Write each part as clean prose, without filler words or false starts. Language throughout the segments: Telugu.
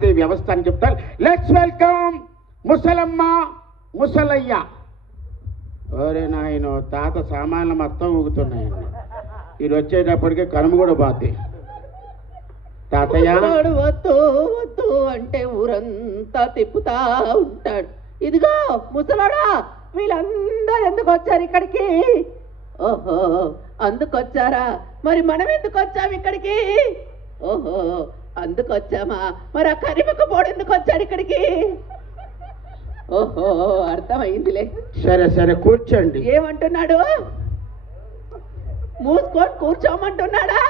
వ్యవస్థ అని చెప్తారు. లెట్స్ వెల్కమ్ ముసలమ్మ ముసలయ్య. ఓరే నాయన తాత సామాన్లు మొత్తం ఊగుతున్నాయండి. ఇది వచ్చేటప్పటికి కనుమ కూడా బాధి. తాతయ్య వద్దు వద్దు అంటే ఊరంతా తిప్పుతా ఉంటాడు. ఇదిగో ముసలాడా, వీళ్ళందరూ ఎందుకు వచ్చారు ఇక్కడికి? ఓహో అందుకొచ్చారా? మరి మనం ఎందుకు వచ్చాము ఇక్కడికి? ఓహో అందుకొచ్చామా? మరి ఆ కరిమక పోడు ఎందుకు వచ్చాడు ఇక్కడికి? ఓహో అర్థమైందిలే. సరే సరే కూర్చోండి. ఏమంటున్నాడు? మూసుకొని కూర్చోమంటున్నాడా?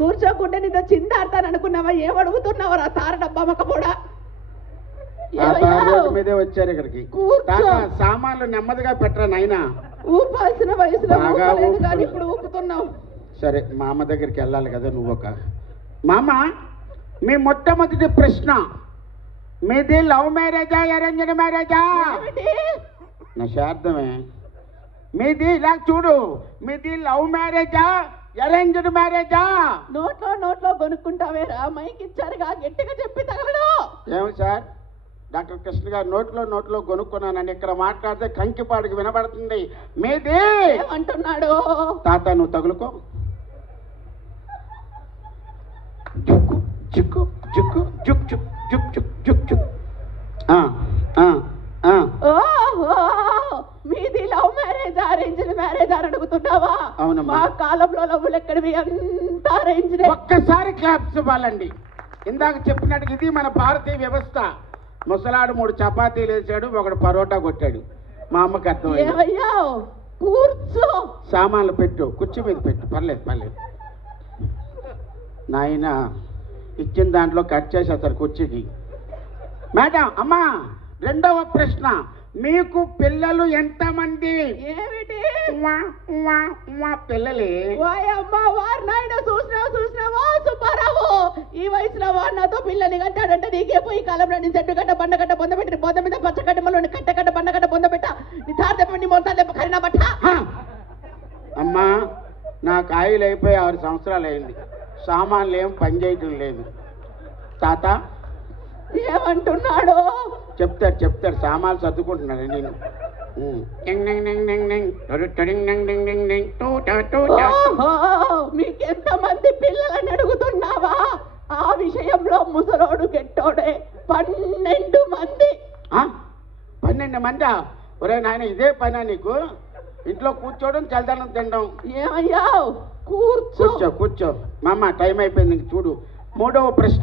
కూర్చోకుంటే నీతో చిందాడతాను అనుకున్నావా? ఏమడుగుతున్నావు రా తార డబ్బా మక్క కూడా? మీదే వచ్చారు ఇక్కడికి. సామాన్లు నెమ్మదిగా పెట్టరా నాయనా. ఊపాల్సిన వయసులో కానీ ఇప్పుడు ఊపుతున్నావు. సరే మా అమ్మ దగ్గరికి వెళ్ళాలి కదా నువ్వు. ఒక మామ, మీ మొట్టమొదటి ప్రశ్న, మీది లవ్ మ్యారేజా అరేంజ్డ్ మ్యారేజా? నా శార్థమే. మీది ఇలా చూడు, మీది లవ్ మ్యారేజా అరేంజ్డ్ మ్యారేజా? నోట్లో కొనుక్కుంటావేరా? మైక్ ఇచ్చారుగా, గట్టిగా చెప్పి తగలడు. ఏమి సార్, డాక్టర్ కృష్ణ గారు నోట్లో కొనుక్కున్నానండి. ఇక్కడ మాట్లాడితే కంకిపాడికి వినబడుతుంది. మీది ఏమంటున్నాడు? తాత నువ్వు తగులుకో. జుక్కు జుక్కు జుక్కు జుక్ జుక్ జుక్ జుక్ జుక్ జుక్. మీది లవ్ మ్యారేజ్ అరేంజ్డ్ మ్యారేజ్ అని అడుగుతున్నావా? అవునమ్మా. మా కాలంలో లవ్వులు ఎక్కడివి, అంతా అరేంజ్డ్. ఒక్కసారి క్లాప్స్ ఇవ్వాలండి. ఇందాక చెప్పినట్టు ఇది మన భారతీయ వ్యవస్థ. ముసలాడు 3 చపాతీలు వేసాడు, 1 పరోటా కొట్టాడు. మా అమ్మకి అర్థమైంది. కూర్చో. సామాన్లు పెట్టు, కుర్చీ మీద పెట్టు. పర్లేదు నాయన, ఇచ్చిన దాంట్లో కట్ చేసేస్తారు కుర్చీకి. మేడం అమ్మా, రెండవ ప్రశ్న, మీకు పిల్లలు ఎంతమంది? ఏమిటి పిల్లలే? చూసినావా సుబ్బారావు? ఈ వయసులో వాడు నాతో పిల్లల్ని కంటాడంటే నీకే పోయి కాలంలో నేను చెట్టుగడ్డ బండగడ్డ పొందబెట్టి పొంద మీద పచ్చగడ్డమలో కట్టగడ్డ బండగడ్డ పొందబెట్ట నీ తాత దెబ్బ నీ మొత్తం దెబ్బ కరినా బట్ట. అమ్మా, నాకు ఆయిల్ అయిపోయి 6 సంవత్సరాలు అయింది. సామాన్లు ఏం పని చేయటం లేదు. తాత ఏమంటున్నాడు? చెప్తాడు సామాన్లు సర్దుకుంటున్నాడు. నేను మీకెంతమంది పిల్లలని అడుగుతున్నావా? ఆ విషయంలో ముసలోడు గెట్టోడే. 12 మంది. 12 మందా? ఒరే నాయన, ఇదే పనా నీకు? ఇంట్లో కూర్చోవడం, చల్దనం తినడం. ఏమయ్యావు? కూర్చో. కూర్చో. మామ టైం అయిపోయింది చూడు. 3వ ప్రశ్న,